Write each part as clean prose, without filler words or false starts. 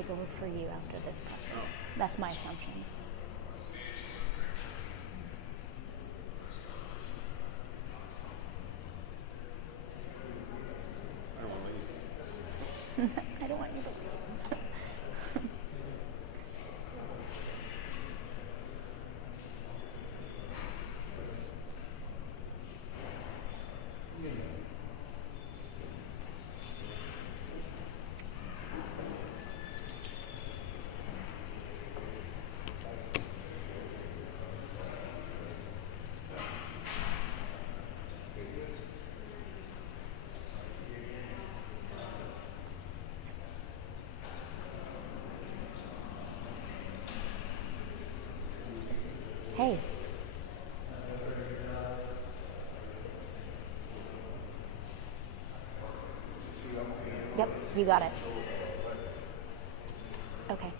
take over for you after this press conference. That's my assumption. I don't want you to leave. Hey. Yep, you got it. Okay.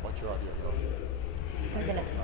What's your audio? They're gonna take.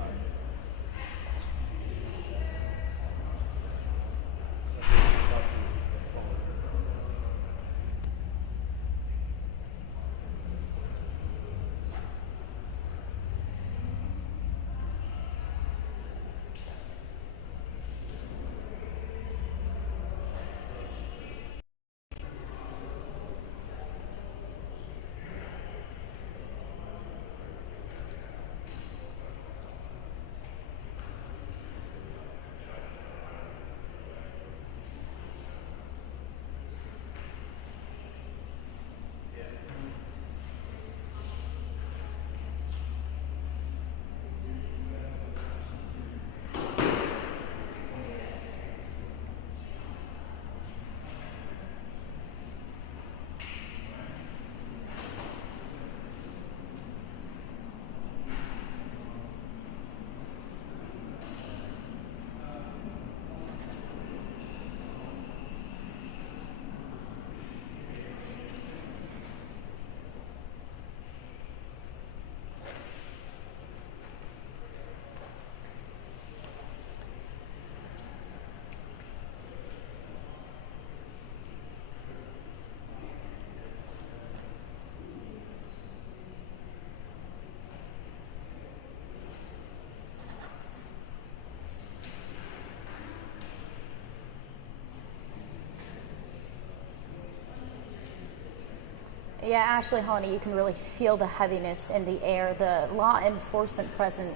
Yeah, Ashley Honey, you can really feel the heaviness in the air. The law enforcement presence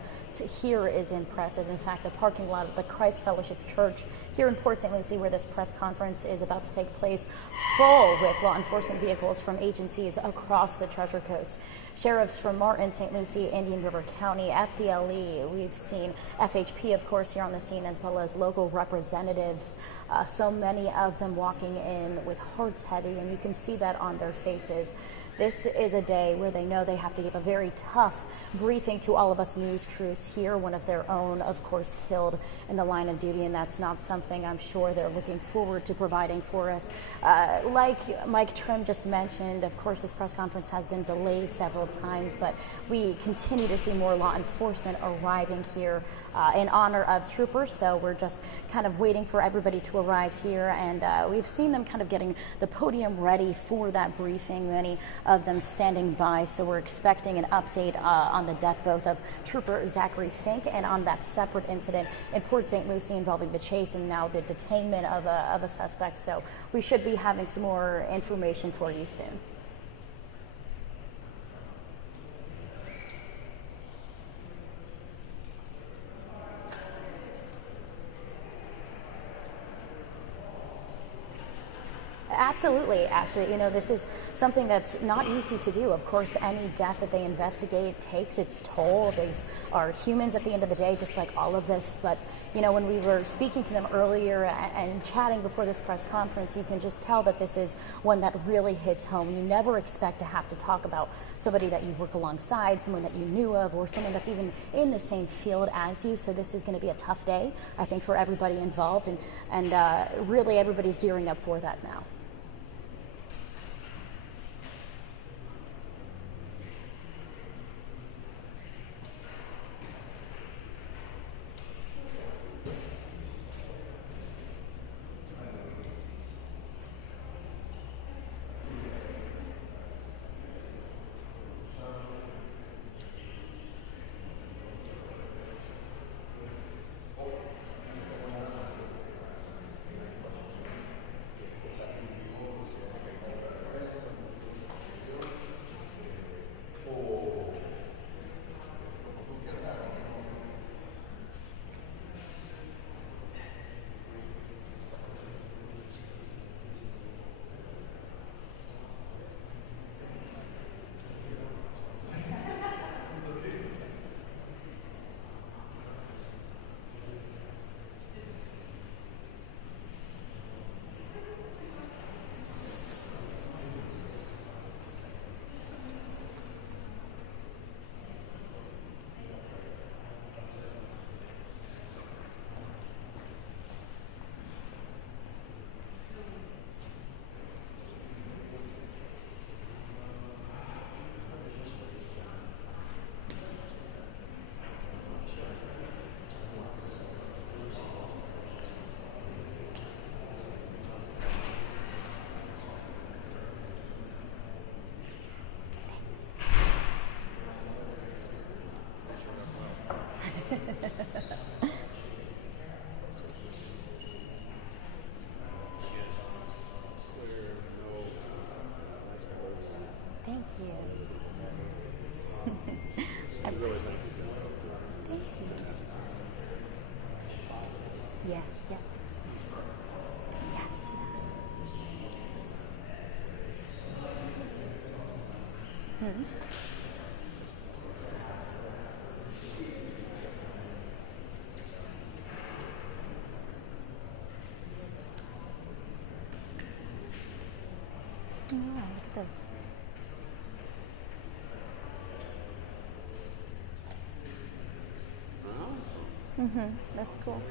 here is impressive. In fact, the parking lot of the Christ Fellowship Church here in Port St. Lucie, where this press conference is about to take place, full with law enforcement vehicles from agencies across the Treasure Coast. Sheriffs from Martin, St. Lucie, Indian River County, FDLE. We've seen FHP, of course, here on the scene, as well as local representatives. So many of them walking in with hearts heavy, and you can see that on their faces. This is a day where they know they have to give a very tough briefing to all of us news crews here. One of their own, of course, killed in the line of duty, and that's not something I'm sure they're looking forward to providing for us. Like Mike Trim just mentioned, of course, this press conference has been delayed several times, but we continue to see more law enforcement arriving here in honor of troopers. So we're just kind of waiting for everybody to arrive here, and we've seen them kind of getting the podium ready for that briefing. Many of them standing by, so we're expecting an update on the death both of Trooper Zachary Fink and on that separate incident in Port St. Lucie involving the chase and now the detainment of a suspect. So we should be having some more information for you soon. Absolutely, Ashley. You know, this is something that's not easy to do. Of course, any death that they investigate takes its toll. These are humans at the end of the day, just like all of this. But, you know, when we were speaking to them earlier and chatting before this press conference, you can just tell that this is one that really hits home. You never expect to have to talk about somebody that you work alongside, someone that you knew of, or someone that's even in the same field as you. So this is going to be a tough day, I think, for everybody involved. And really, everybody's gearing up for that now. Thank you. Thank you. Yeah, yeah. Yes. Hmm. Oh, look at this. That's cool.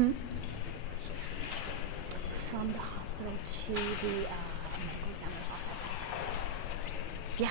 From the hospital to the medical examiner's office. Yeah.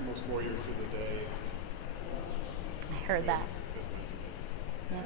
Almost 4 years to the day. I heard that. Yeah.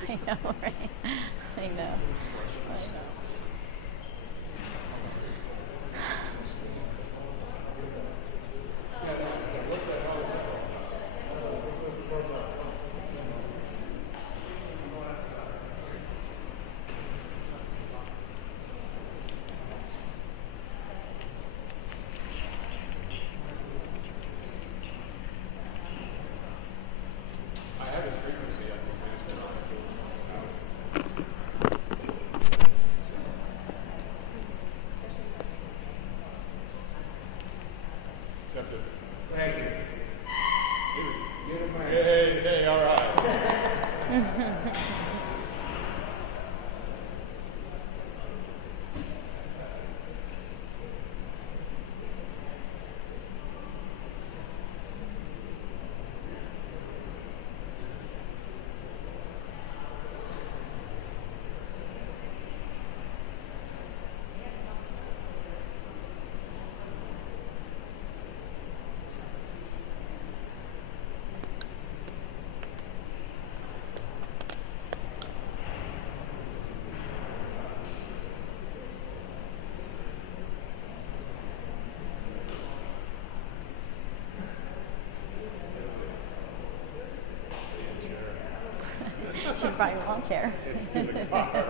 I know, right? I know. I have his frequency. I think it's been on. brought your lawn chair. It's in the car.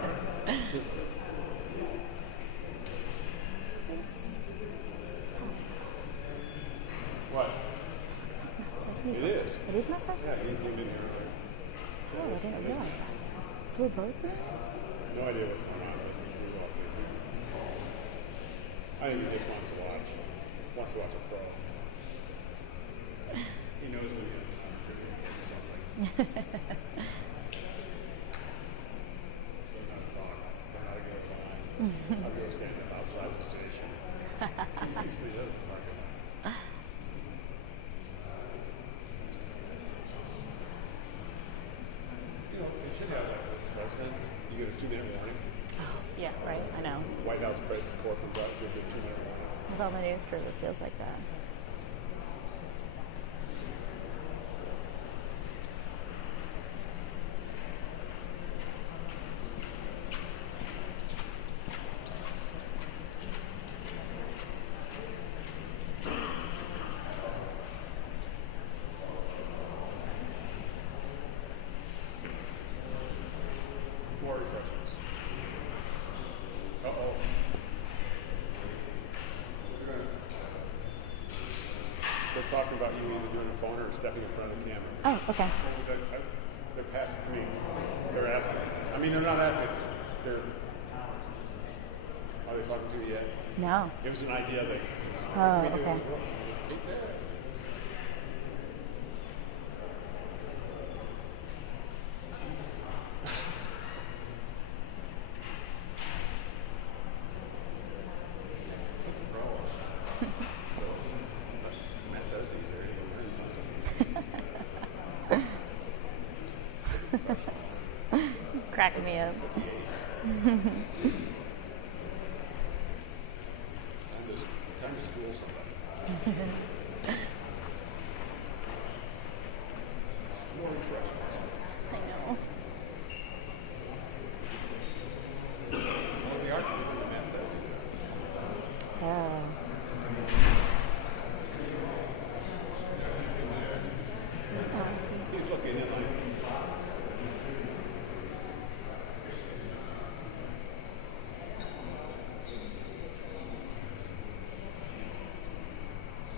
What? It is. It is Matt Sessions? Yeah, he came in here. Oh, I didn't realize that. So we're both doing this? No idea what's going on. I think he just wants to watch. Wants to watch a pro. He knows when he has time to do something. Doesn't have to talk. Don't know how to get a line. I'll go stand outside the station. Usually does the parking lot. You know, they should have like the president. You get a 2-minute warning. Yeah, right. I know. White House president Corp comes out, gives you a 2-minute warning. With all the news crews, it feels like that. More refreshments. Uh-oh. They're talking about you either doing a phone or stepping in front of the camera. Oh, okay. They're passing me. They're asking. I mean, they're not asking. They're. Are they talking to you yet? No. It was an idea that. Oh, okay. Take that. Matt says he's there. He'll learn something. Cracking me up. Time to school somebody. More refreshments. I know. Well, they are doing the Matt says. Oh. He's looking in like.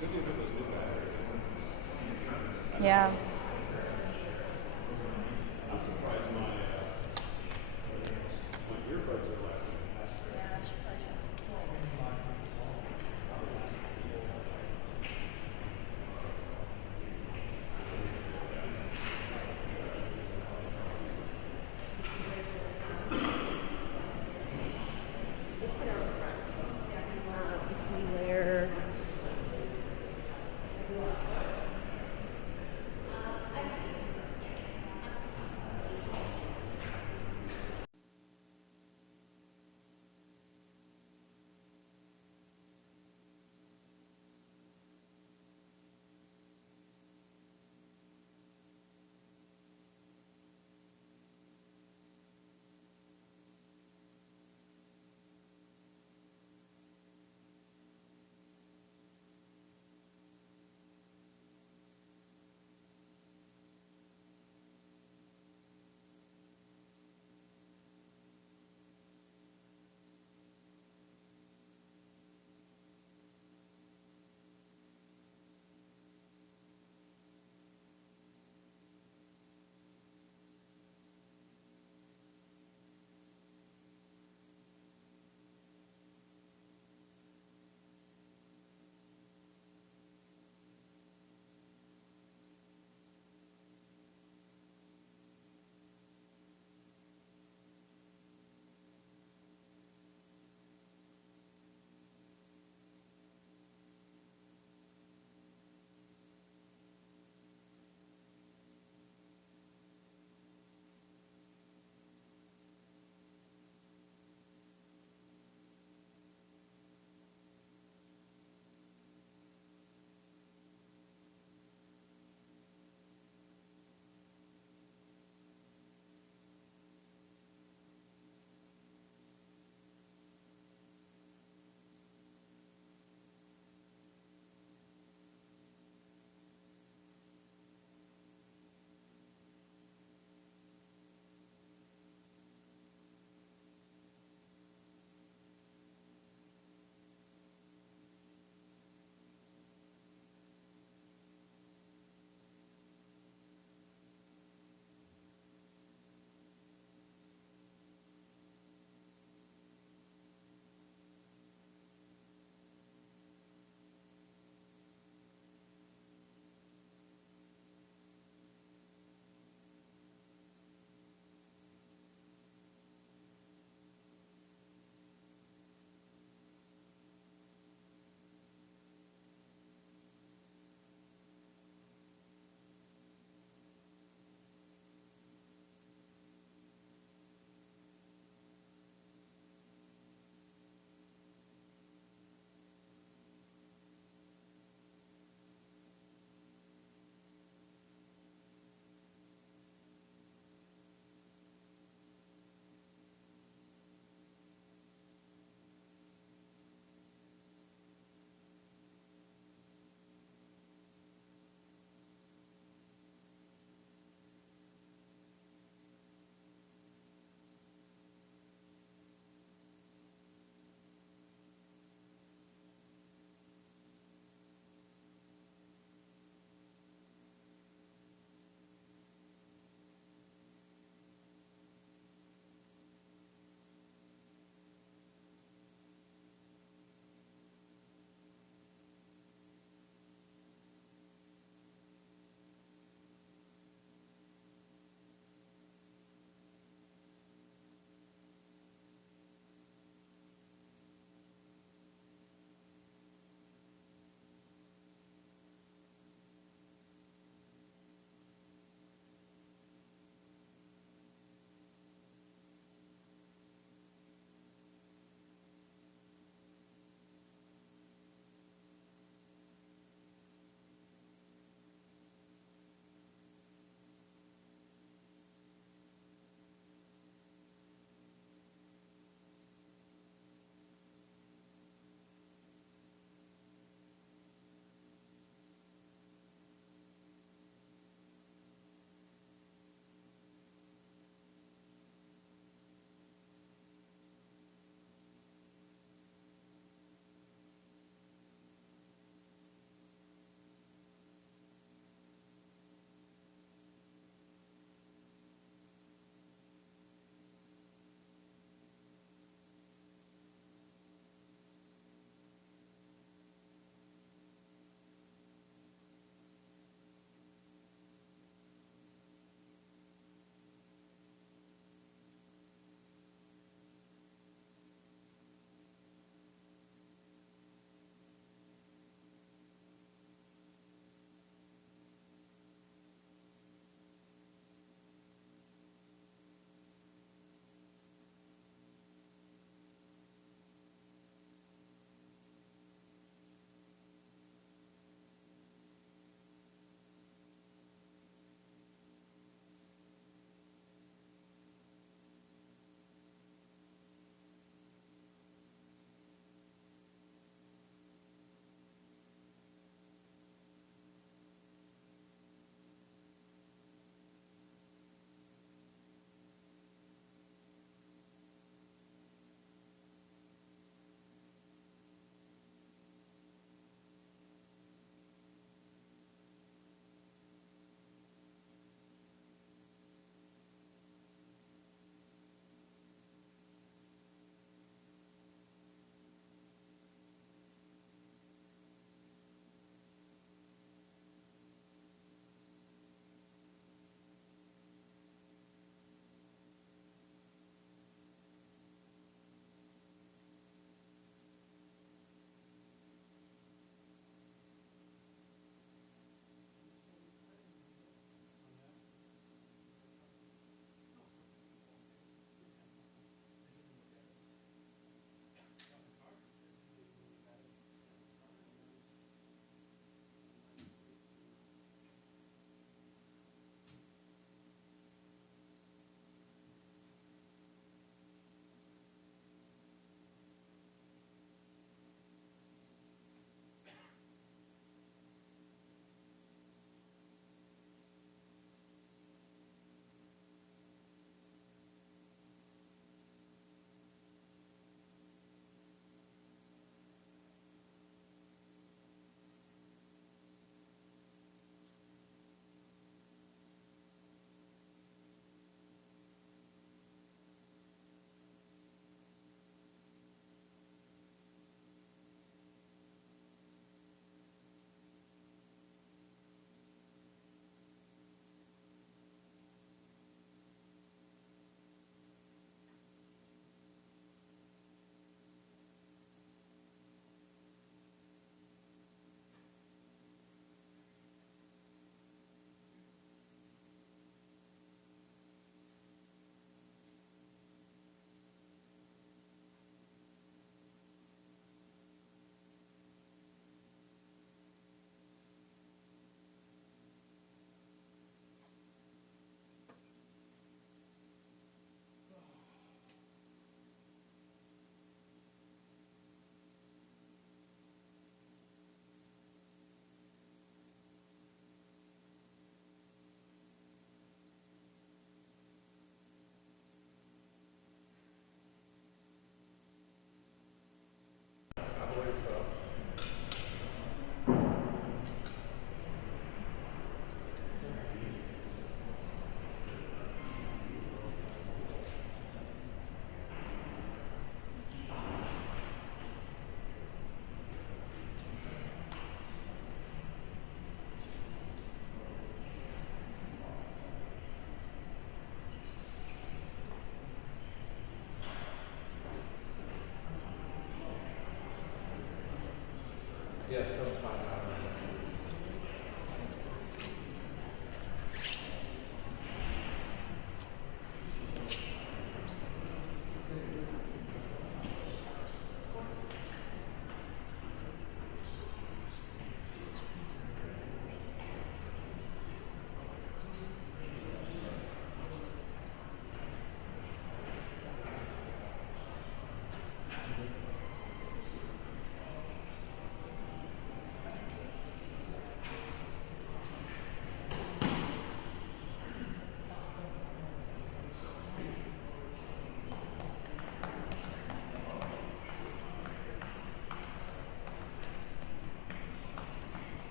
Good thing about those new batteries. Yeah. I'm surprised my earbuds are left. You see where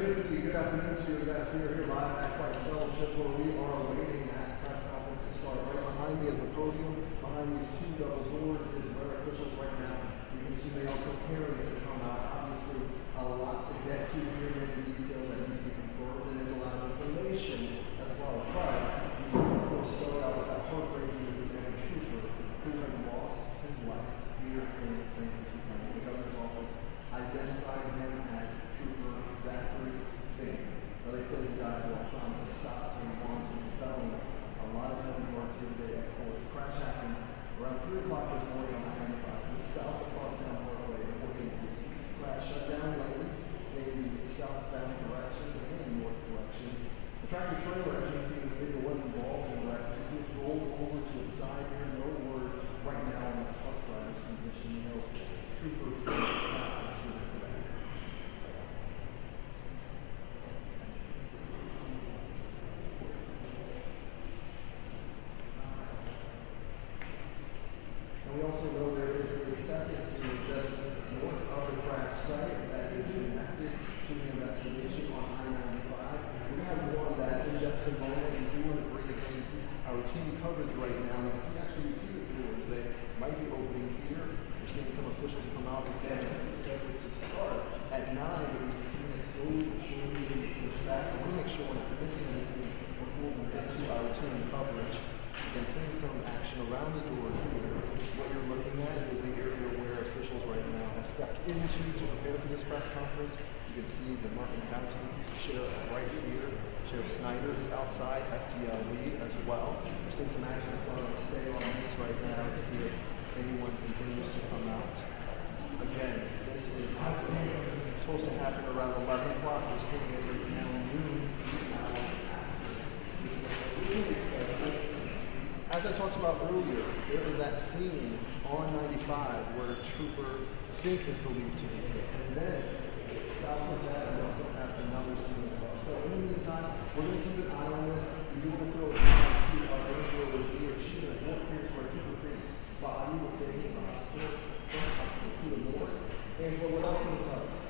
Tiffany, good afternoon to you guys. We are here live at Christ Fellowship where we are awaiting that press conference to start. Right behind me is the podium. Behind these two double doors is where officials right now. You can see they are preparing to come out. Obviously, a lot to get to here, many details that need to be confirmed, and there's a lot of information as well. But we will start out with that heartbreaking news of a trooper who has lost his life here in St. Lucie County. The governor's office identified him as Trooper Zachary Fink. Now, they said he died while trying to stop a wanton felon. A lot of heavy work today at court. Crash happened around 3 o'clock this morning on I-95 in the south of Clarkstown Parkway in Port St. Lucie. Crash shut down lanes in the southbound directions and north directions. The tractor trailer, as you can see in this video, was involved in the wreck. You can see it's rolled over to its side here. No word right now on the truck driver's condition. You know, Trooper Fink is not absolutely correct. And we also know there is a second scene just north of the crash site that is connected to the investigation on I-95. We're going to have more on that in just a moment. We do want to bring in our team coverage right now. We see the doors. They might be opening here. We're seeing some officials come out again. This is scheduled to start at 9. We can see it slowly but surely being pushed back. I want to make sure we're not missing anything before we get to our team coverage. You can see some action around the door here. What you're looking at is the area where officials right now have stepped into to prepare for this press conference. You can see the Martin County Sheriff right here. Sheriff Snyder is outside, FDLE as well. We're seeing some action, so I'm going to stay on this right now to see if anyone continues to come out. Again, this is supposed to happen around 11 o'clock. We're seeing it right now noon. As I talked about earlier, there is that scene on 95 where Trooper Fink is believed to be hit. And then south of that, we also have another scene as well. So in the meantime, we're going to keep an eye on this. We do want to feel see our angel is here. She's at Fort Pierce where Trooper Fink's body was taken from the hospital to the north. And so what else can we tell us?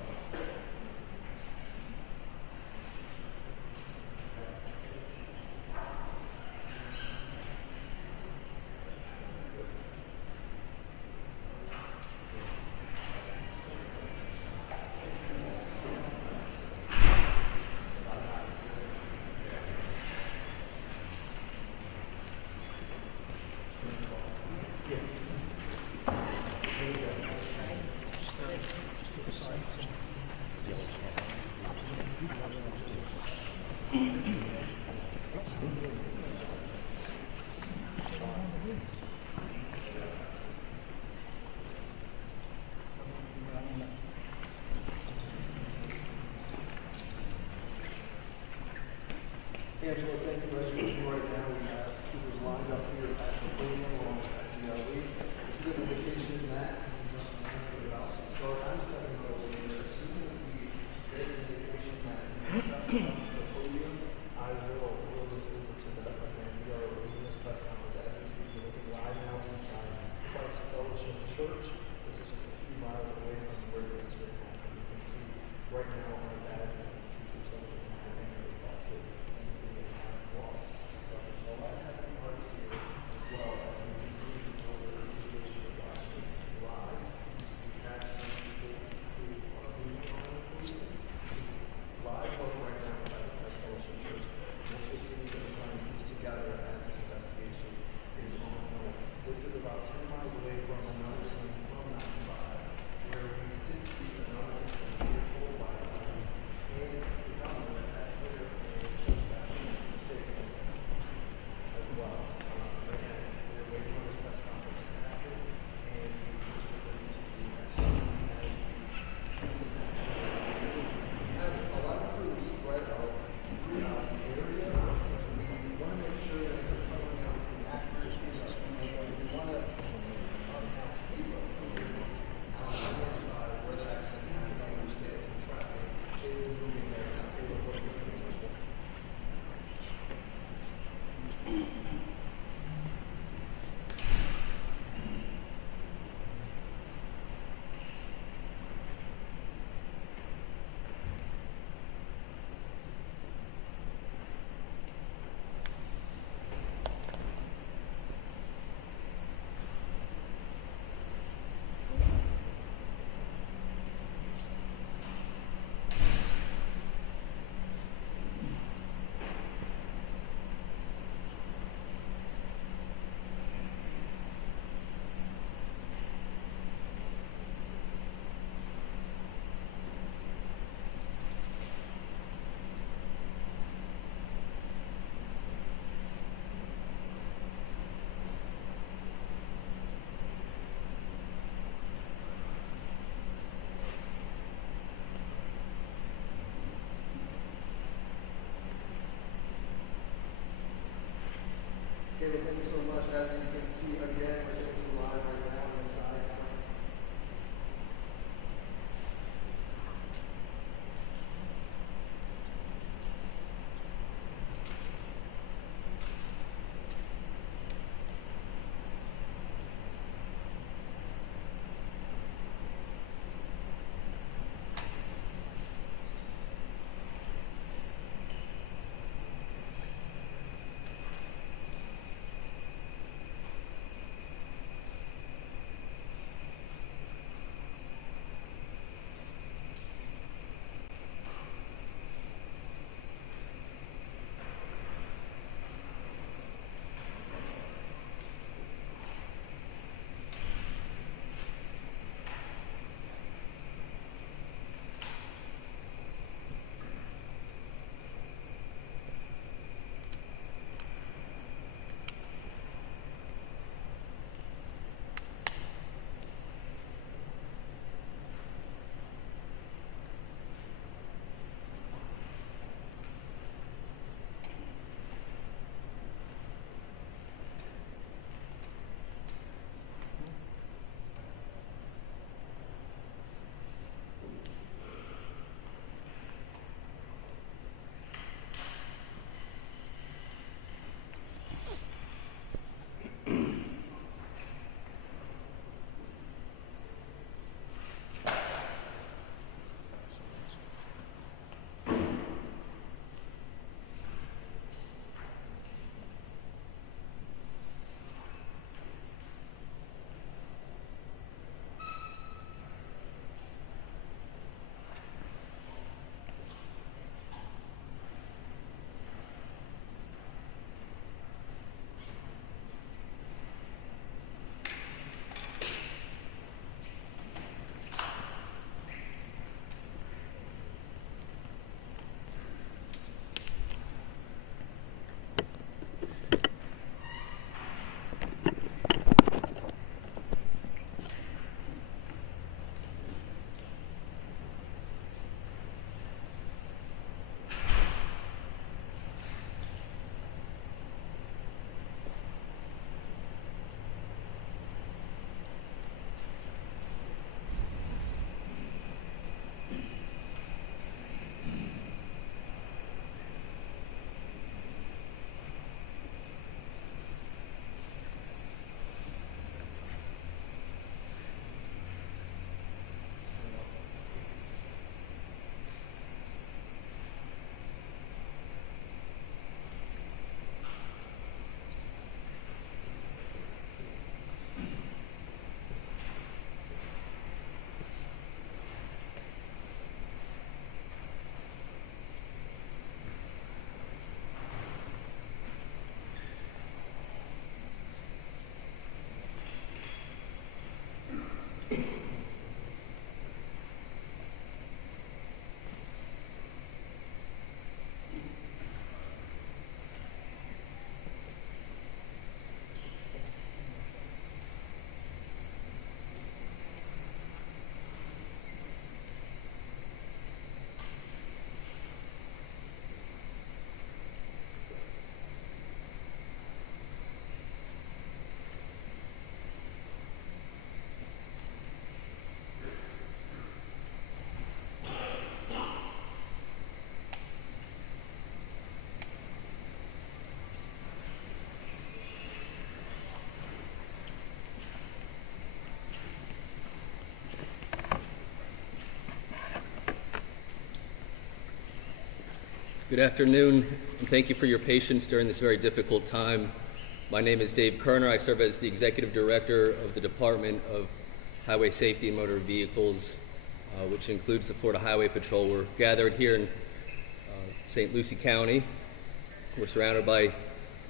Good afternoon, and thank you for your patience during this very difficult time. My name is Dave Kerner. I serve as the Executive Director of the Department of Highway Safety and Motor Vehicles, which includes the Florida Highway Patrol. We're gathered here in St. Lucie County. We're surrounded by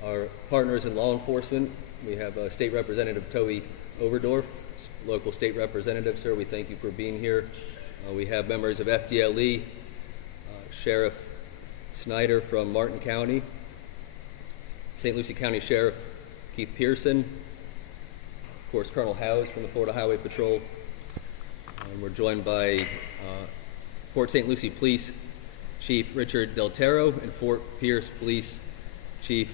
our partners in law enforcement. We have State Representative Toby Overdorf, local state representative. Sir, we thank you for being here. We have members of FDLE, Sheriff Snyder from Martin County, St. Lucie County Sheriff Keith Pearson, of course Colonel Howes from the Florida Highway Patrol. And we're joined by Port St. Lucie Police Chief Richard Del Tero and Fort Pierce Police Chief,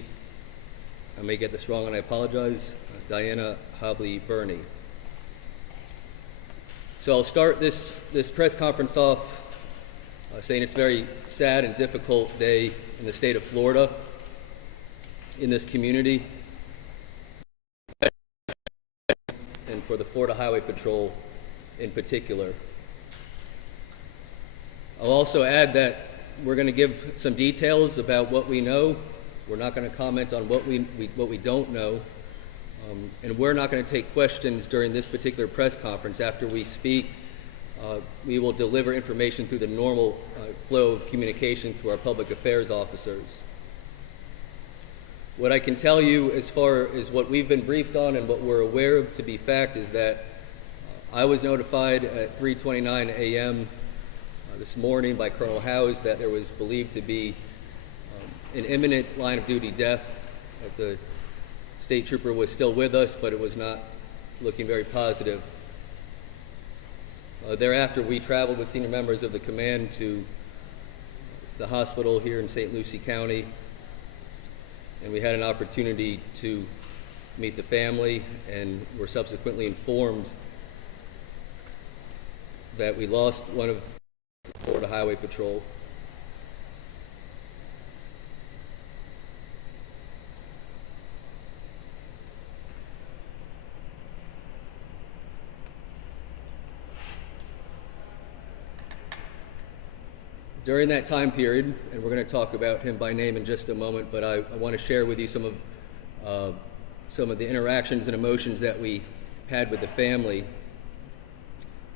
I may get this wrong and I apologize, Diana Hobley-Burney. So I'll start this press conference off saying it's a very sad and difficult day in the state of Florida, in this community, and for the Florida Highway Patrol in particular. I'll also add that we're going to give some details about what we know. We're not going to comment on what we don't know. And we're not going to take questions during this particular press conference. After we speak, we will deliver information through the normal flow of communication through our public affairs officers. What I can tell you as far as what we've been briefed on and what we're aware of to be fact is that I was notified at 3:29 a.m. This morning by Colonel Howes that there was believed to be an imminent line of duty death. That the state trooper was still with us, but it was not looking very positive. Thereafter, we traveled with senior members of the command to the hospital here in St. Lucie County, and we had an opportunity to meet the family, and were subsequently informed that we lost one of the Florida Highway Patrol. During that time period, and we're going to talk about him by name in just a moment, but I want to share with you some of the interactions and emotions that we had with the family.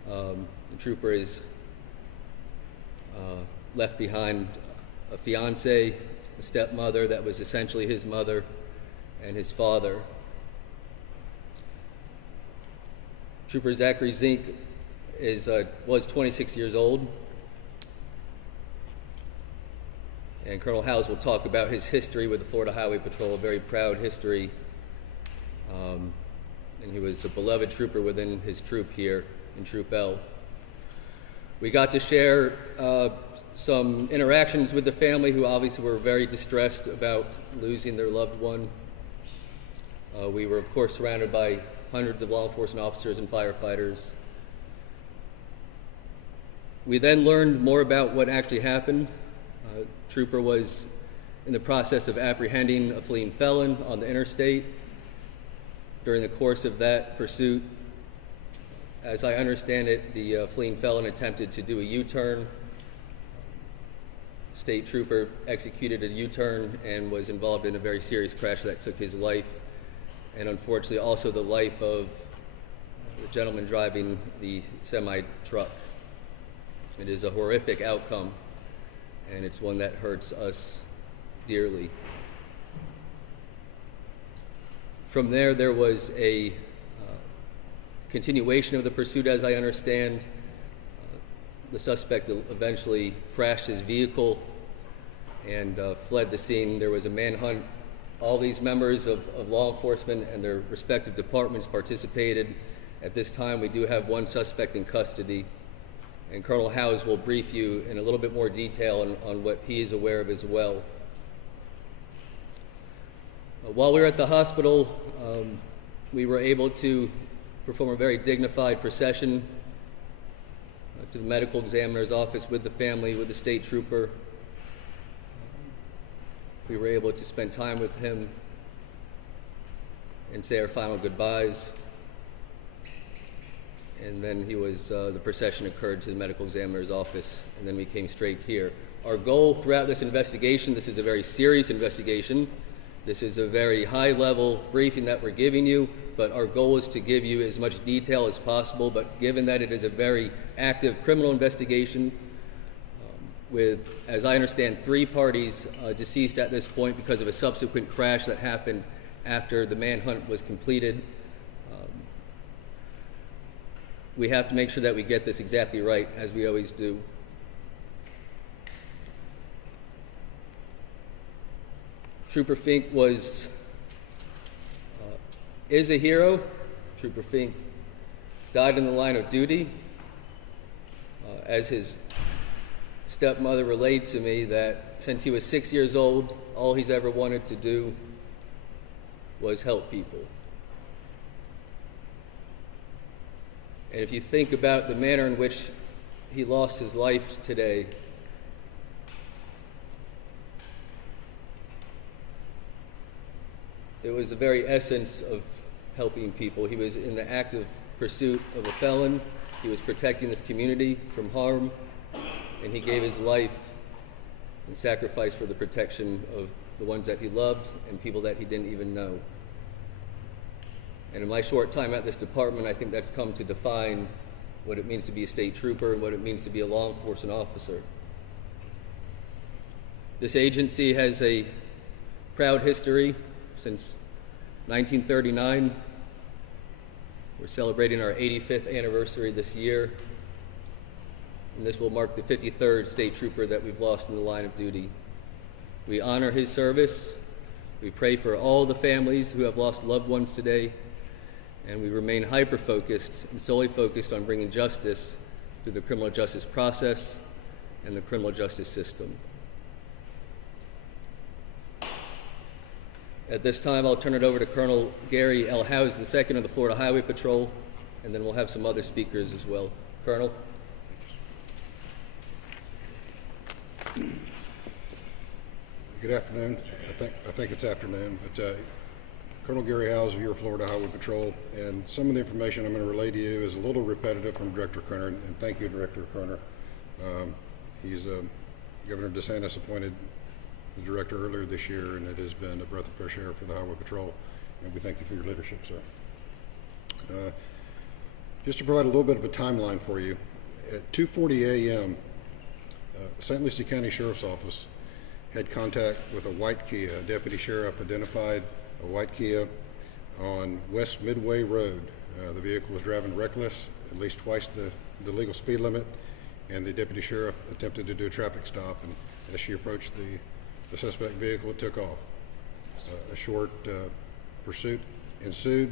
The trooper is left behind a fiance, a stepmother that was essentially his mother, and his father. Trooper Zachary Fink was 26 years old. And Colonel Howes will talk about his history with the Florida Highway Patrol, a very proud history. And he was a beloved trooper within his troop here in Troop L. We got to share some interactions with the family, who obviously were very distressed about losing their loved one. We were, of course, surrounded by hundreds of law enforcement officers and firefighters. We then learned more about what actually happened. Trooper was in the process of apprehending a fleeing felon on the interstate. During the course of that pursuit, as I understand it, the fleeing felon attempted to do a U-turn. State trooper executed a U-turn and was involved in a very serious crash that took his life, and unfortunately also the life of the gentleman driving the semi-truck. It is a horrific outcome, and it's one that hurts us dearly. From there was a continuation of the pursuit, as I understand. The suspect eventually crashed his vehicle and fled the scene. There was a manhunt. All these members of law enforcement and their respective departments participated. At this time, we do have one suspect in custody, and Colonel Howes will brief you in a little bit more detail on what he is aware of as well. While we were at the hospital, we were able to perform a very dignified procession to the medical examiner's office with the family, with the state trooper. We were able to spend time with him and say our final goodbyes. And then the procession occurred to the medical examiner's office, and then we came straight here. Our goal throughout this investigation, this is a very serious investigation. This is a very high-level briefing that we're giving you, but our goal is to give you as much detail as possible. But given that it is a very active criminal investigation with, as I understand, 3 parties deceased at this point because of a subsequent crash that happened after the manhunt was completed, we have to make sure that we get this exactly right, as we always do. Trooper Fink is a hero. Trooper Fink died in the line of duty. As his stepmother relayed to me, that since he was 6 years old, all he's ever wanted to do was help people. And if you think about the manner in which he lost his life today, it was the very essence of helping people. He was in the active pursuit of a felon. He was protecting this community from harm, and he gave his life and sacrifice for the protection of the ones that he loved and people that he didn't even know. And in my short time at this department, I think that's come to define what it means to be a state trooper and what it means to be a law enforcement officer. This agency has a proud history. Since 1939, we're celebrating our 85th anniversary this year, and this will mark the 53rd state trooper that we've lost in the line of duty. We honor his service, we pray for all the families who have lost loved ones today, and we remain hyper-focused and solely focused on bringing justice through the criminal justice process and the criminal justice system. At this time, I'll turn it over to Colonel Gary L. Howes II of the Florida Highway Patrol, and then we'll have some other speakers as well. Colonel? Good afternoon. I think it's afternoon, but Colonel Gary Howes of your Florida Highway Patrol, and some of the information I'm going to relay to you is a little repetitive from Director Kerner, and thank you, Director Kerner. He's Governor DeSantis appointed the director earlier this year, and it has been a breath of fresh air for the Highway Patrol, and we thank you for your leadership, sir. Just to provide a little bit of a timeline for you, at 2:40 a.m., the St. Lucie County Sheriff's Office had contact with a white Kia. A deputy sheriff identified a white Kia on West Midway Road. The vehicle was driving reckless, at least twice the legal speed limit, and the deputy sheriff attempted to do a traffic stop, and as she approached the suspect vehicle, it took off. A short pursuit ensued,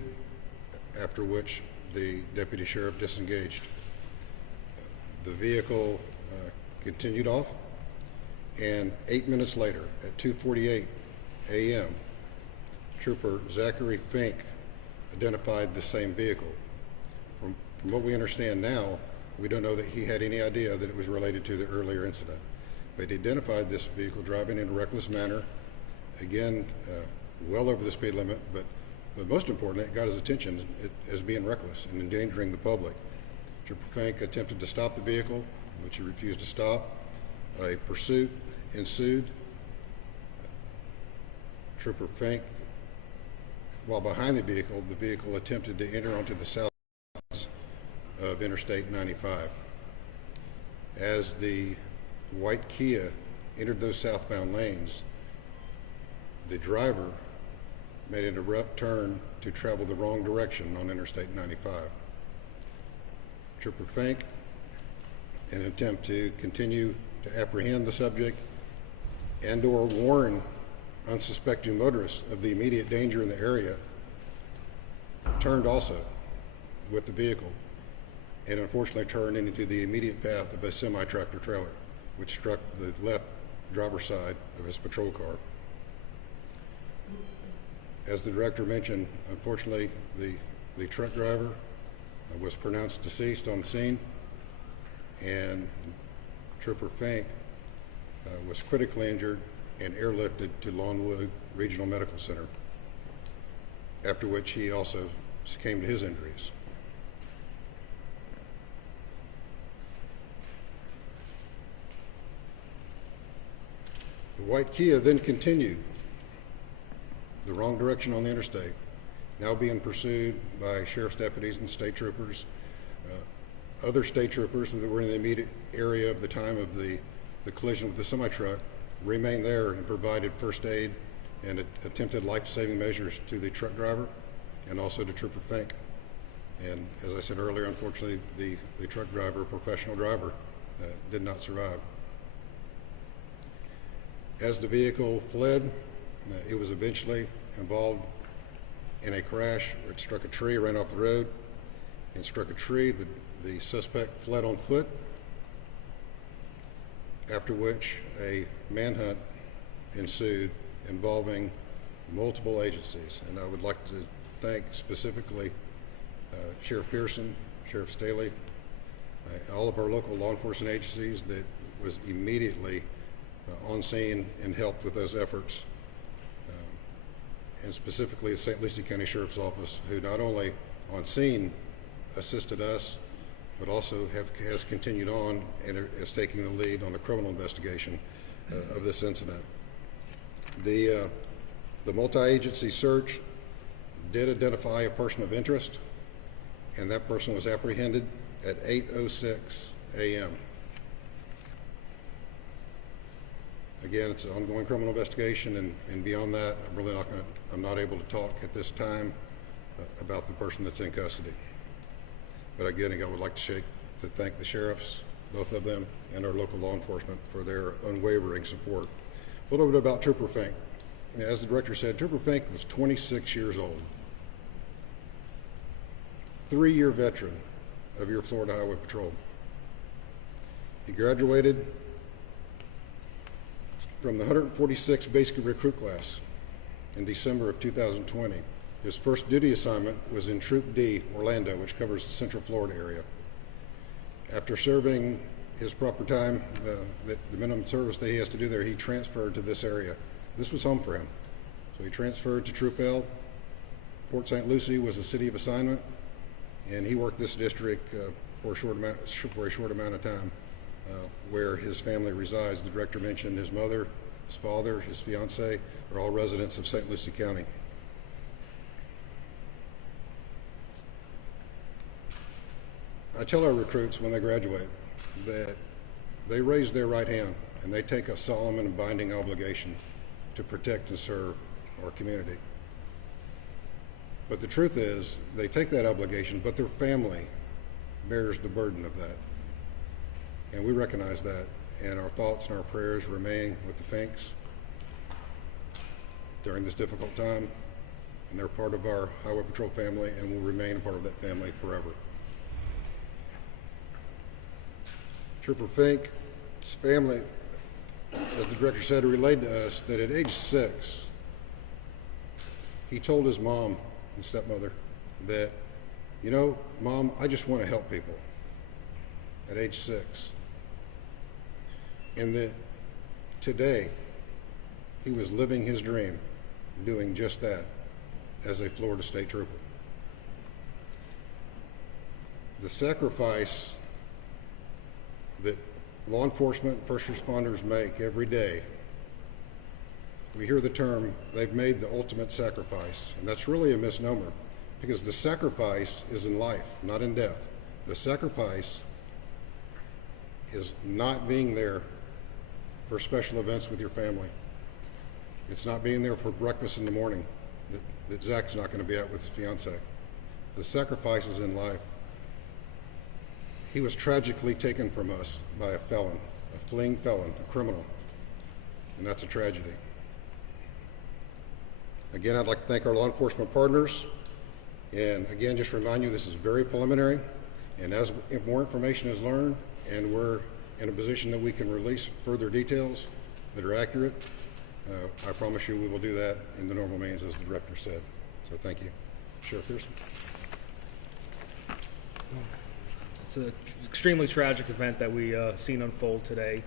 after which the deputy sheriff disengaged. The vehicle continued off, and 8 minutes later, at 2:48 a.m., Trooper Zachary Fink identified the same vehicle. From what we understand now, we don't know that he had any idea that it was related to the earlier incident. But he identified this vehicle driving in a reckless manner, again, well over the speed limit, but most importantly, it got his attention as being reckless and endangering the public. Trooper Fink attempted to stop the vehicle, which he refused to stop. A pursuit ensued. Trooper Fink, while behind the vehicle attempted to enter onto the south of Interstate 95. As the white Kia entered those southbound lanes, the driver made an abrupt turn to travel the wrong direction on Interstate 95. Trooper Fink, in an attempt to continue to apprehend the subject and or warn unsuspecting motorists of the immediate danger in the area, turned also with the vehicle and unfortunately turned into the immediate path of a semi-tractor trailer, which struck the left driver's side of his patrol car. As the director mentioned, unfortunately, the truck driver was pronounced deceased on the scene, and Trooper Fink was critically injured and airlifted to Longwood Regional Medical Center, after which he also succumbed to his injuries. The white Kia then continued the wrong direction on the interstate, now being pursued by sheriff's deputies and state troopers. Other state troopers that were in the immediate area of the time of the collision with the semi-truck remained there and provided first aid and attempted life-saving measures to the truck driver and also to Trooper Fink. And as I said earlier, unfortunately, the truck driver, professional driver, did not survive. As the vehicle fled, it was eventually involved in a crash where it struck a tree, ran off the road, and struck a tree. The suspect fled on foot, after which a manhunt ensued involving multiple agencies. And I would like to thank specifically Sheriff Pearson, Sheriff Staley, all of our local law enforcement agencies that was immediately on scene and helped with those efforts. And specifically the St. Lucie County Sheriff's Office, who not only on scene assisted us, but also has continued on and is taking the lead on the criminal investigation of this incident. The multi-agency search did identify a person of interest, and that person was apprehended at 8:06 a.m. Again, it's an ongoing criminal investigation, and beyond that, I'm not able to talk at this time about the person that's in custody. But again, I would like to thank the sheriffs, both of them, and our local law enforcement for their unwavering support. A little bit about Trooper Fink. As the director said, Trooper Fink was 26 years old, 3-year veteran of your Florida Highway Patrol. He graduated from the 146th Basic Recruit Class in December of 2020. His first duty assignment was in Troop D, Orlando, which covers the Central Florida area. After serving his proper time, the minimum service that he has to do there, he transferred to this area. This was home for him. So he transferred to Troop L. Port St. Lucie was the city of assignment, and he worked this district for a short amount of time, where his family resides. The director mentioned his mother, his father, his fiance are all residents of St. Lucie County. I tell our recruits when they graduate that they raise their right hand and they take a solemn and binding obligation to protect and serve our community. But the truth is, they take that obligation, but their family bears the burden of that. And we recognize that, and our thoughts and our prayers remain with the Finks during this difficult time, and they're part of our Highway Patrol family and will remain a part of that family forever. Trooper Fink's family, as the director said, relayed to us that at age 6, he told his mom and stepmother that, you know, Mom, I just want to help people at age 6. And that today he was living his dream, doing just that as a Florida State Trooper. The sacrifice that law enforcement, first responders make every day, we hear the term, they've made the ultimate sacrifice, and that's really a misnomer, because the sacrifice is in life, not in death. The sacrifice is not being there for special events with your family. It's not being there for breakfast in the morning that Zach's not going to be at with his fiance. The sacrifice is in life. He was tragically taken from us by a felon, a fleeing felon, a criminal, and that's a tragedy. Again, I'd like to thank our law enforcement partners, and again, just remind you this is very preliminary, and as more information is learned and we're in a position that we can release further details that are accurate, I promise you we will do that in the normal means, as the director said. So thank you. Sheriff Pearson. It's an extremely tragic event that we seen unfold today.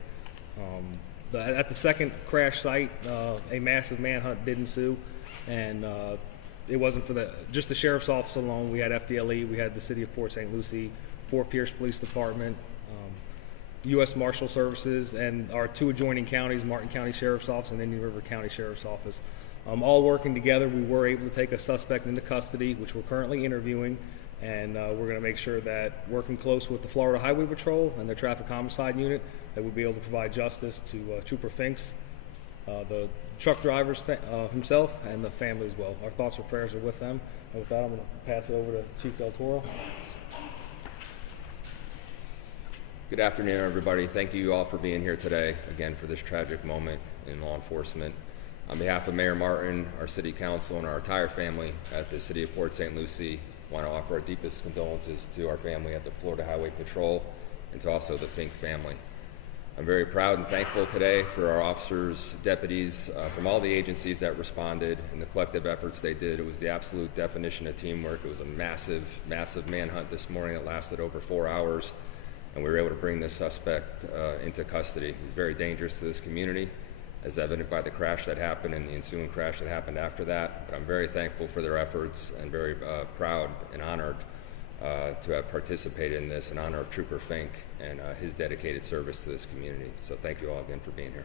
At the second crash site, a massive manhunt did ensue, and it wasn't for just the sheriff's office alone. We had FDLE, we had the city of Port St. Lucie, Fort Pierce Police Department, U.S. Marshal Services and our 2 adjoining counties, Martin County Sheriff's Office and Indian River County Sheriff's Office. All working together, we were able to take a suspect into custody, which we're currently interviewing, and we're going to make sure that, working close with the Florida Highway Patrol and their Traffic Homicide Unit, that we'll be able to provide justice to Trooper Fink's, the truck driver himself, and the family as well. Our thoughts and prayers are with them. And with that, I'm going to pass it over to Chief Del Toro. Good afternoon, everybody. Thank you all for being here today, again, for this tragic moment in law enforcement. On behalf of Mayor Martin, our City Council, and our entire family at the City of Port St. Lucie, I want to offer our deepest condolences to our family at the Florida Highway Patrol and to also the Fink family. I'm very proud and thankful today for our officers, deputies from all the agencies that responded and the collective efforts they did. It was the absolute definition of teamwork. It was a massive, massive manhunt this morning that lasted over 4 hours, and we were able to bring this suspect into custody. He was very dangerous to this community, as evident by the crash that happened and the ensuing crash that happened after that. But I'm very thankful for their efforts and very proud and honored to have participated in this in honor of Trooper Fink and his dedicated service to this community. So thank you all again for being here.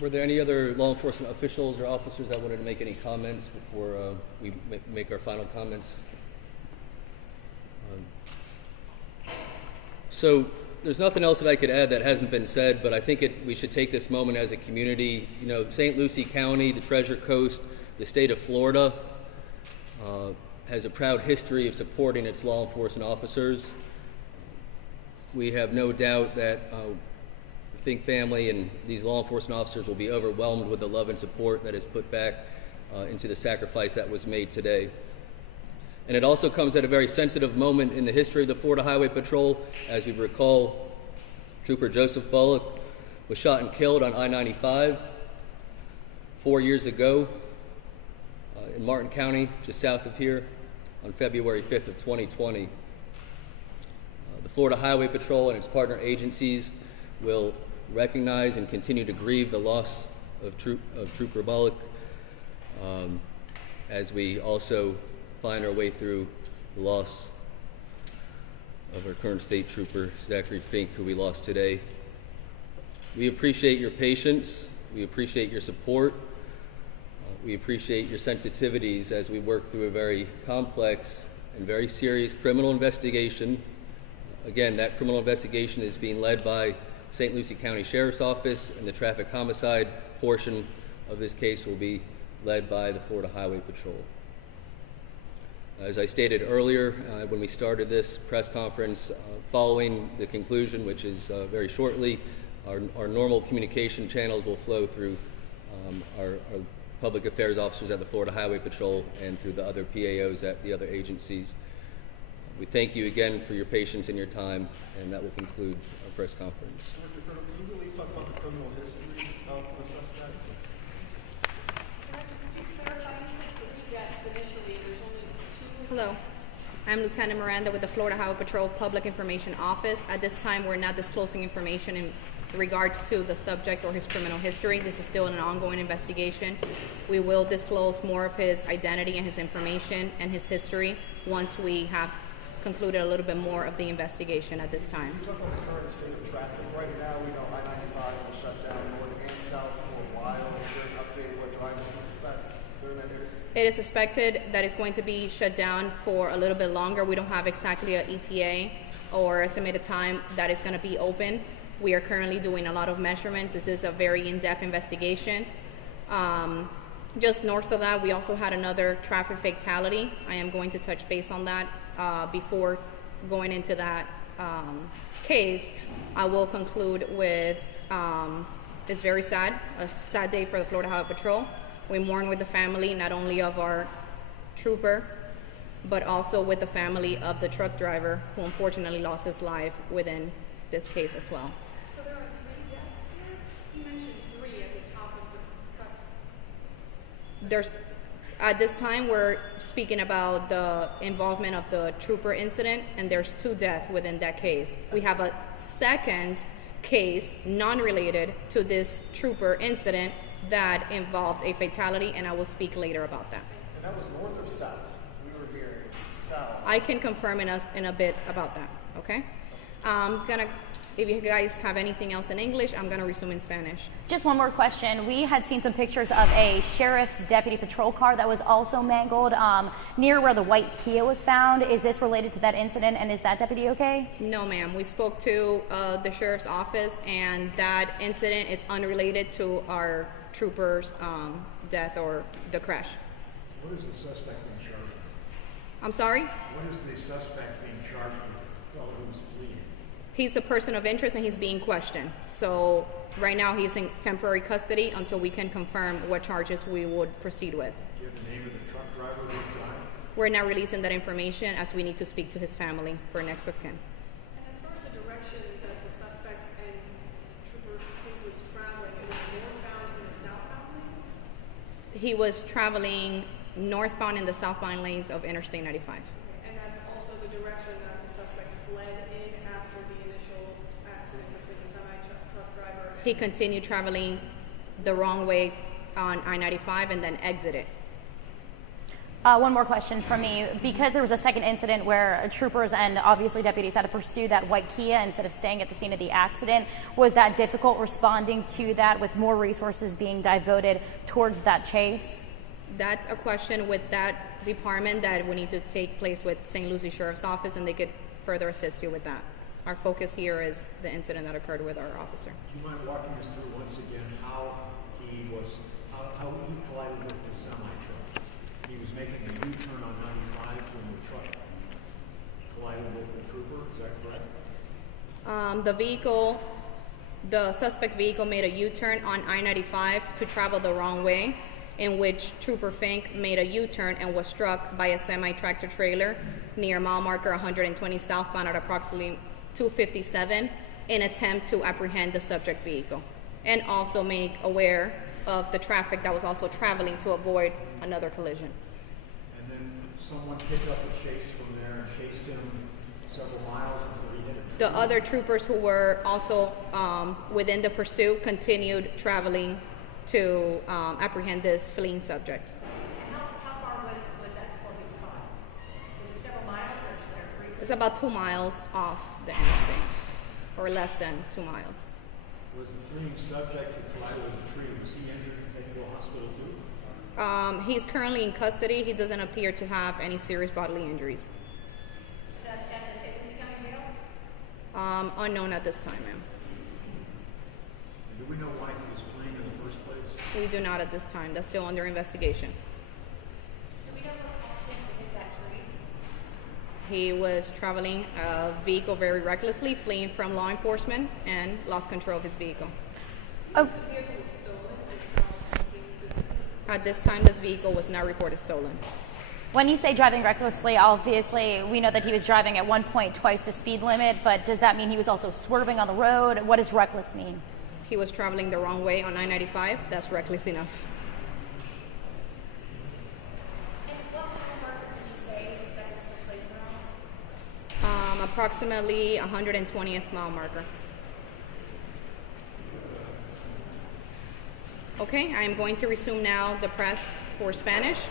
Were there any other law enforcement officials or officers that wanted to make any comments before we make our final comments? So there's nothing else that I could add that hasn't been said, but I think we should take this moment as a community. You know, St. Lucie County, the Treasure Coast, the state of Florida has a proud history of supporting its law enforcement officers. We have no doubt that the Fink family and these law enforcement officers will be overwhelmed with the love and support that is put back into the sacrifice that was made today. And it also comes at a very sensitive moment in the history of the Florida Highway Patrol. As we recall, Trooper Joseph Bullock was shot and killed on I-95 4 years ago in Martin County, just south of here, on February 5th of 2020. The Florida Highway Patrol and its partner agencies will recognize and continue to grieve the loss of Trooper Bullock as we also find our way through the loss of our current state trooper, Zachary Fink, who we lost today. We appreciate your patience. We appreciate your support. We appreciate your sensitivities as we work through a very complex and very serious criminal investigation. Again, that criminal investigation is being led by St. Lucie County Sheriff's Office, and the traffic homicide portion of this case will be led by the Florida Highway Patrol. As I stated earlier, when we started this press conference, following the conclusion, which is very shortly, our normal communication channels will flow through our public affairs officers at the Florida Highway Patrol and through the other PAOs at the other agencies. We thank you again for your patience and your time, and that will conclude our press conference. Director Colonel, can you at least talk about the criminal history of the suspect? Director, could you clarify, you said 3 deaths initially, there's only 2? Hello, I'm Lieutenant Miranda with the Florida Highway Patrol Public Information Office. At this time, we're not disclosing information in regards to the subject or his criminal history. This is still an ongoing investigation. We will disclose more of his identity and his information and his history once we have concluded a little bit more of the investigation at this time. Can you talk about the current state of traffic right now? We know I-95 was shut down north and south for a while. Is there an update what drivers can expect during that area? It is suspected that it's going to be shut down for a little bit longer. We don't have exactly an ETA or estimated time that it's going to be open. We are currently doing a lot of measurements. This is a very in-depth investigation. Just north of that, we also had another traffic fatality. I am going to touch base on that before going into that case. I will conclude with it's very sad, a sad day for the Florida Highway Patrol. We mourn with the family, not only of our trooper, but also with the family of the truck driver who unfortunately lost his life within this case as well. So there are 3 deaths here? You mentioned 3 at the top of the press. At this time, we're speaking about the involvement of the trooper incident, and there's 2 deaths within that case. We have a second case, non-related to this trooper incident, that involved a fatality, and I will speak later about that. And that was north or south? We were hearing south. I can confirm in a bit about that. Okay? If you guys have anything else in English, I'm gonna resume in Spanish. Just one more question. We had seen some pictures of a sheriff's deputy patrol car that was also mangled near where the white Kia was found. Is this related to that incident, and is that deputy okay? No, ma'am. We spoke to the sheriff's office, and that incident is unrelated to our trooper's death or the crash. What is the suspect being charged with? I'm sorry? What is the suspect being charged with? The fellow who's fleeing. He's a person of interest and he's being questioned. So right now he's in temporary custody until we can confirm what charges we would proceed with. Do you have the name of the truck driver who died? We're not releasing that information as we need to speak to his family for next of kin. And as far as the direction that the suspect and Trooper Fink was traveling, it was northbound in the southbound lanes? He was traveling northbound in the southbound lanes of Interstate 95. And that's also the direction that the suspect fled in after the initial accident between the semi-truck driver and... He continued traveling the wrong way on I-95 and then exited. One more question from me. Because there was a second incident where troopers and obviously deputies had to pursue that white Kia instead of staying at the scene of the accident, was that difficult responding to that with more resources being devoted towards that chase? That's a question with that department that we need to take place with St. Lucie Sheriff's Office, and they could further assist you with that. Our focus here is the incident that occurred with our officer. Do you mind walking us through once again how he collided with the semi-truck? He was making a U-turn on 95 when the truck collided with the trooper, is that correct? The suspect vehicle made a U-turn on I-95 to travel the wrong way, in which Trooper Fink made a U-turn and was struck by a semi-tractor trailer near mile marker 120 southbound at approximately 257 in attempt to apprehend the subject vehicle and also make aware of the traffic that was also traveling to avoid another collision. And then someone picked up the chase from there and chased him several miles until he hit a tree. The other troopers who were also within the pursuit continued traveling to apprehend this fleeing subject. And how far was that before he was caught? Was it several miles or just like 3? It's about 2 miles off the interstate, or less than 2 miles. Was the fleeing subject who collided with the tree, was he injured and taken to a hospital too? He's currently in custody. He doesn't appear to have any serious bodily injuries. Is that at the St. Lucie County Jail? Unknown at this time, ma'am. And do we know why he was fleeing in the first place? We do not at this time. That's still under investigation. Do we know what caused him to hit that tree? He was traveling a vehicle very recklessly, fleeing from law enforcement, and lost control of his vehicle. Oh, At this time, this vehicle was not reported stolen. when you say driving recklessly, obviously we know that he was driving at one point twice the speed limit, but does that mean he was also swerving on the road? What does reckless mean? He was traveling the wrong way on I-95. That's reckless enough. And what marker did you say that this took place around? Approximately 120th mile marker. Okay, I am going to resume now the press for Spanish.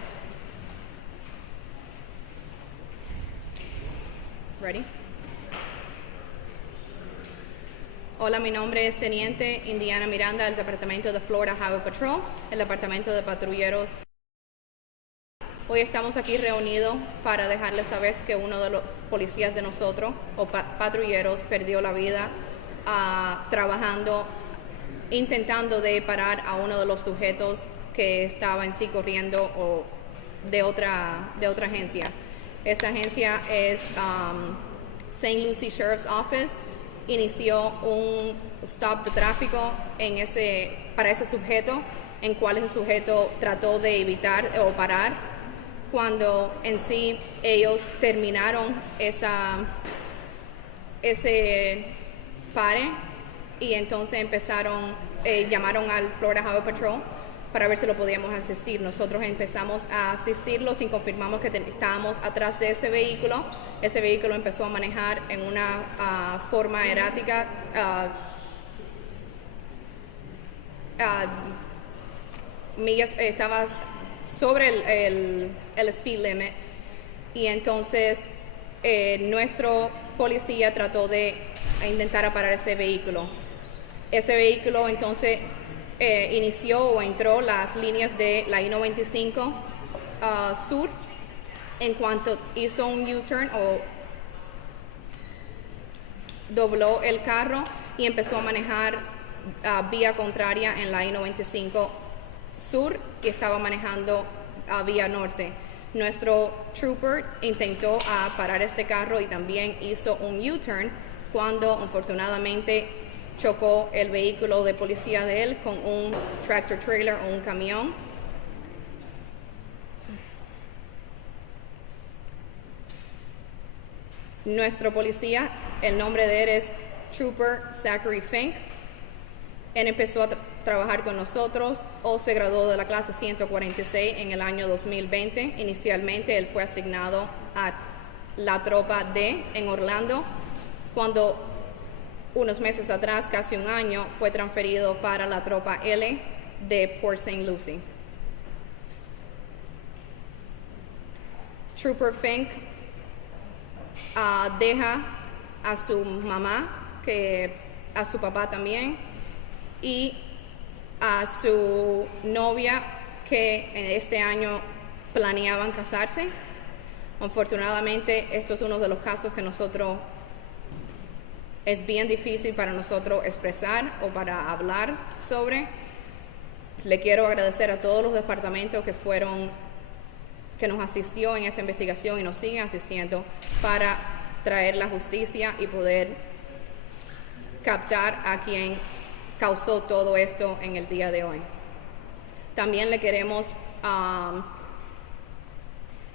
Ready? Hola, mi nombre es Teniente Indiana Miranda del Departamento de Florida Highway Patrol, el Departamento de Patrulleros. Hoy estamos aquí reunidos para dejarles saber que uno de los policías de nosotros, o patrulleros, perdió la vida trabajando, intentando de parar a uno de los sujetos que estaba en sí corriendo o de otra agencia. Esta agencia es St. Lucie Sheriff's Office. Inició un stop de tráfico para ese sujeto, en cual ese sujeto trató de evitar o parar, cuando en sí ellos terminaron ese pare y entonces llamaron al Florida Highway Patrol para ver si lo podíamos asistir. Nosotros empezamos a asistirlos y confirmamos que estábamos atrás de ese vehículo. Ese vehículo empezó a manejar en una forma errática, estaba sobre el speed limit, y entonces nuestro policía trató de intentar parar ese vehículo. Ese vehículo entonces inició o entró las líneas de la I-95 sur. En cuanto hizo un U-turn o dobló el carro y empezó a manejar vía contraria en la I-95 sur y estaba manejando a vía norte. Nuestro trooper intentó parar este carro y también hizo un U-turn cuando afortunadamente chocó el vehículo de policía de él con un tractor trailer o un camión. Nuestro policía, el nombre de él es Trooper Zachary Fink. Él empezó a trabajar con nosotros o se graduó de la clase 146 en el año 2020. Inicialmente él fue asignado a la tropa D en Orlando, cuando unos meses atrás, casi un año, fue transferido para la tropa L de Port St. Lucie. Trooper Fink deja a su mamá, a su papá también, y a su novia, que en este año planeaban casarse. Afortunadamente, esto es uno de los casos que es bien difícil para nosotros expresar o para hablar sobre. Le quiero agradecer a todos los departamentos que nos asistió en esta investigación y nos siguen asistiendo para traer la justicia y poder captar a quien causó todo esto en el día de hoy. También le queremos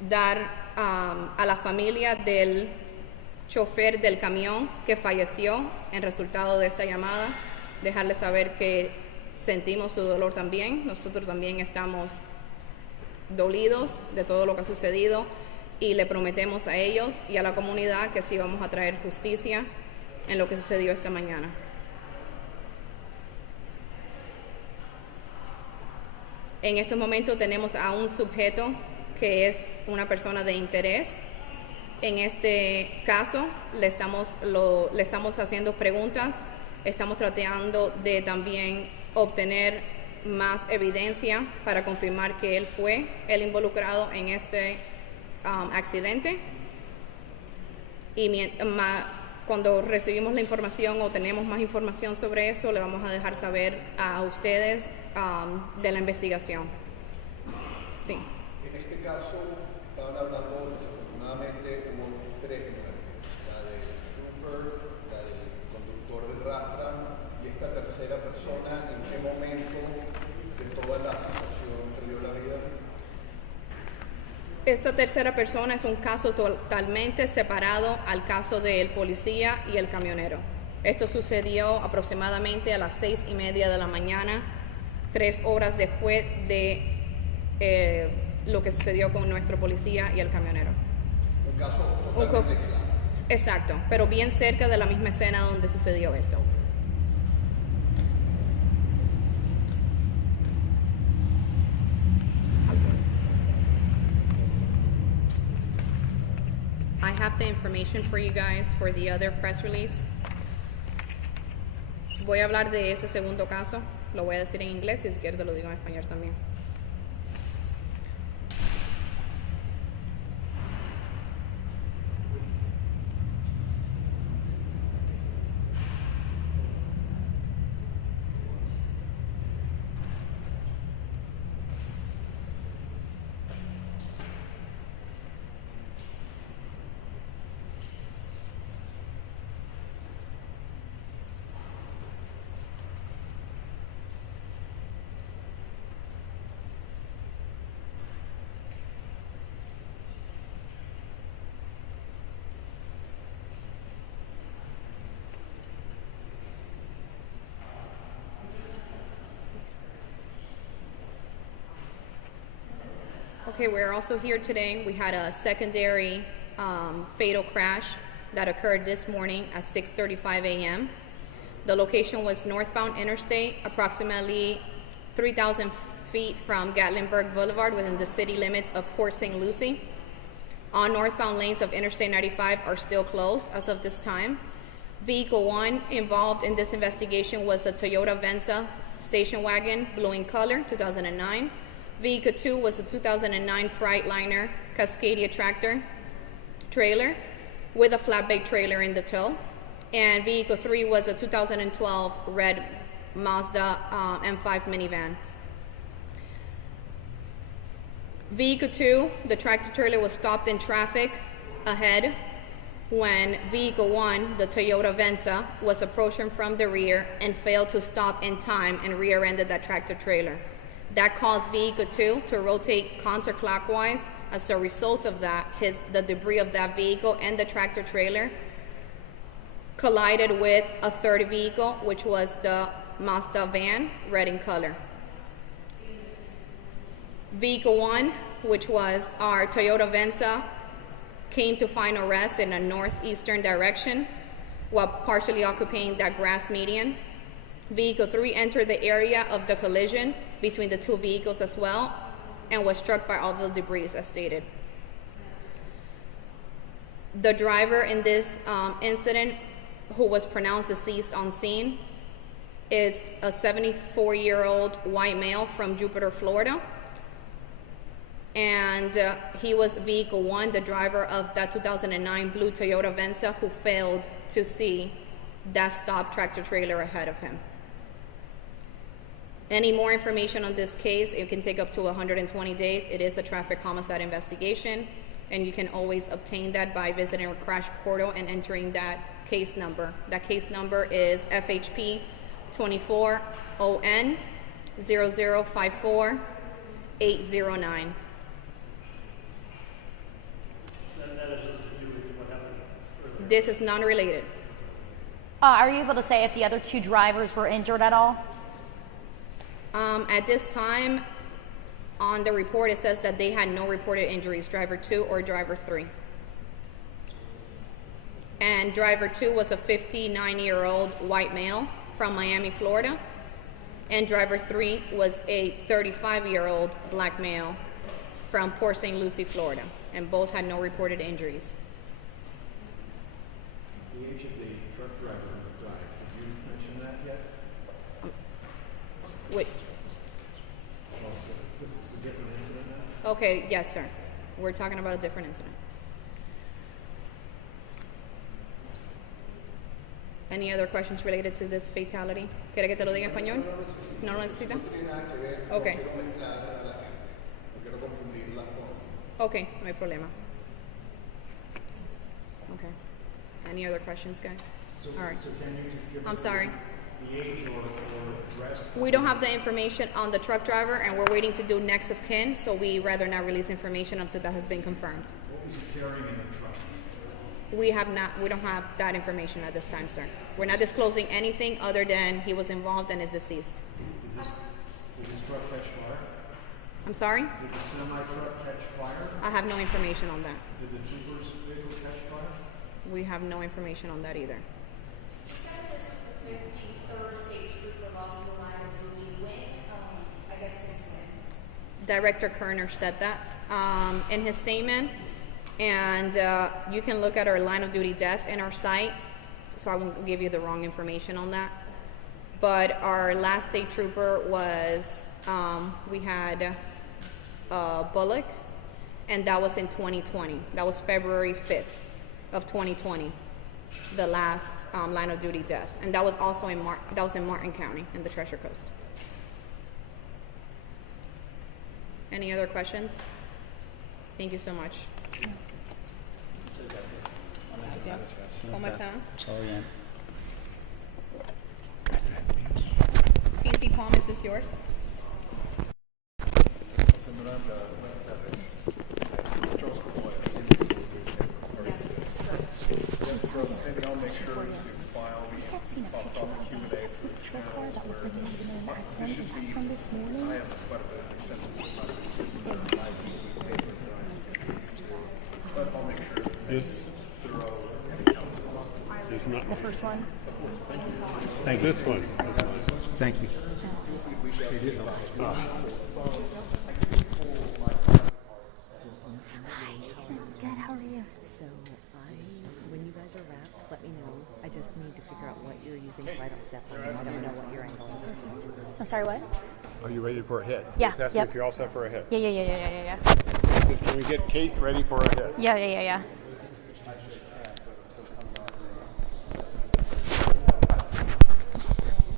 dar a la familia del chofer del camión que falleció en resultado de esta llamada, dejarles saber que sentimos su dolor también. Nosotros también estamos dolidos de todo lo que ha sucedido y le prometemos a ellos y a la comunidad que sí vamos a traer justicia en lo que sucedió esta mañana. En este momento tenemos a un sujeto que es una persona de interés. En este caso le estamos haciendo preguntas, estamos tratando de también obtener más evidencia para confirmar que él fue el involucrado en este accidente. Y cuando recibimos la información o tenemos más información sobre eso, le vamos a dejar saber a ustedes de la investigación. Sí. En este caso, estaban hablando, desafortunadamente, hubo 3 muertes. La del trooper, la del conductor del Rastra y esta tercera persona. ¿En qué momento de toda la situación perdió la vida? Esta tercera persona es un caso totalmente separado al caso del policía y el camionero. Esto sucedió aproximadamente a las 6:30 de la mañana, 3 horas después de lo que sucedió con nuestro policía y el camionero. Un caso totalmente aislado. Exacto, pero bien cerca de la misma escena donde sucedió esto. I have the information for you guys for the other press release. Voy a hablar de ese segundo caso, lo voy a decir en inglés y si quieres te lo digo en español también. Okay, we're also here today. We had a secondary fatal crash that occurred this morning at 6:35 a.m. The location was northbound interstate, approximately 3,000 feet from Gatlinburg Boulevard within the city limits of Port St. Lucie. All northbound lanes of Interstate 95 are still closed as of this time. Vehicle 1 involved in this investigation was a Toyota Venza station wagon, blue in color, 2009. Vehicle 2 was a 2009 Freightliner Cascadia tractor trailer with a flatbed trailer in the tow. And Vehicle 3 was a 2012 red Mazda M5 minivan. Vehicle 2, the tractor trailer, was stopped in traffic ahead when Vehicle 1, the Toyota Venza, was approaching from the rear and failed to stop in time and rear-ended that tractor trailer. That caused Vehicle 2 to rotate counterclockwise. As a result of that, the debris of that vehicle and the tractor trailer collided with a third vehicle, which was the Mazda van, red in color. Vehicle 1, which was our Toyota Venza, came to final rest in a northeastern direction while partially occupying that grass median. Vehicle 3 entered the area of the collision between the two vehicles as well and was struck by all the debris as stated. The driver in this incident, who was pronounced deceased on scene, is a 74-year-old white male from Jupiter, Florida. And he was Vehicle 1, the driver of that 2009 blue Toyota Venza, who failed to see that stopped tractor trailer ahead of him. Any more information on this case, it can take up to 120 days. It is a traffic homicide investigation, and you can always obtain that by visiting our crash portal and entering that case number. That case number is FHP 24ON 0054809. This is non-related. Are you able to say if the other two drivers were injured at all? At this time, on the report, it says that they had no reported injuries, driver 2 or driver 3. And driver 2 was a 59-year-old white male from Miami, Florida. And driver 3 was a 35-year-old black male from Port St. Lucie, Florida. And both had no reported injuries. The age of the truck driver who died, did you mention that yet? Wait. Well, it's a different incident now? Okay, yes, sir. We're talking about a different incident. Any other questions related to this fatality? ¿Quiere que te lo diga en español? ¿No lo necesita? Okay. Okay, no hay problema. Okay. Any other questions, guys? All right. So can you just give I'm us sorry. the age or arrest? We don't have the information on the truck driver, and we're waiting to do next of kin, so we rather not release information until that has been confirmed. What was he carrying in the truck? We don't have that information at this time, sir. We're not disclosing anything other than he was involved and is deceased. Did his truck catch fire? I'm sorry? Did the semi-truck catch fire? I have no information on that. Did the trooper's vehicle catch fire? We have no information on that either. You said this was the 53rd state trooper lost the line of duty. When, I guess since when? Director Kerner said that in his statement, and you can look at our line of duty death in our site, so I won't give you the wrong information on that. But our last state trooper was, we had Bullock, and that was in 2020. That was February 5th of 2020, the last line of duty death, and that was also in Martin County in the Treasure Coast. Any other questions? Thank you so much. ¿Cómo está? TC Palm, is this yours? Maybe I'll make sure to file the proper Q&A for the channels where this should be. I have quite a bit of sensitive time. But I'll make sure This thorough. is not The first one? Thank this one. Thank you. Good. How So when you guys are wrapped, let me know. I just need to figure out what you're using so I don't step on them. I don't know what your angle is. I'm sorry, what? Are you ready for a hit? Yeah, Just ask yep. me if you're all set for a hit. Yeah. Can we get Kate ready for a hit? Yeah.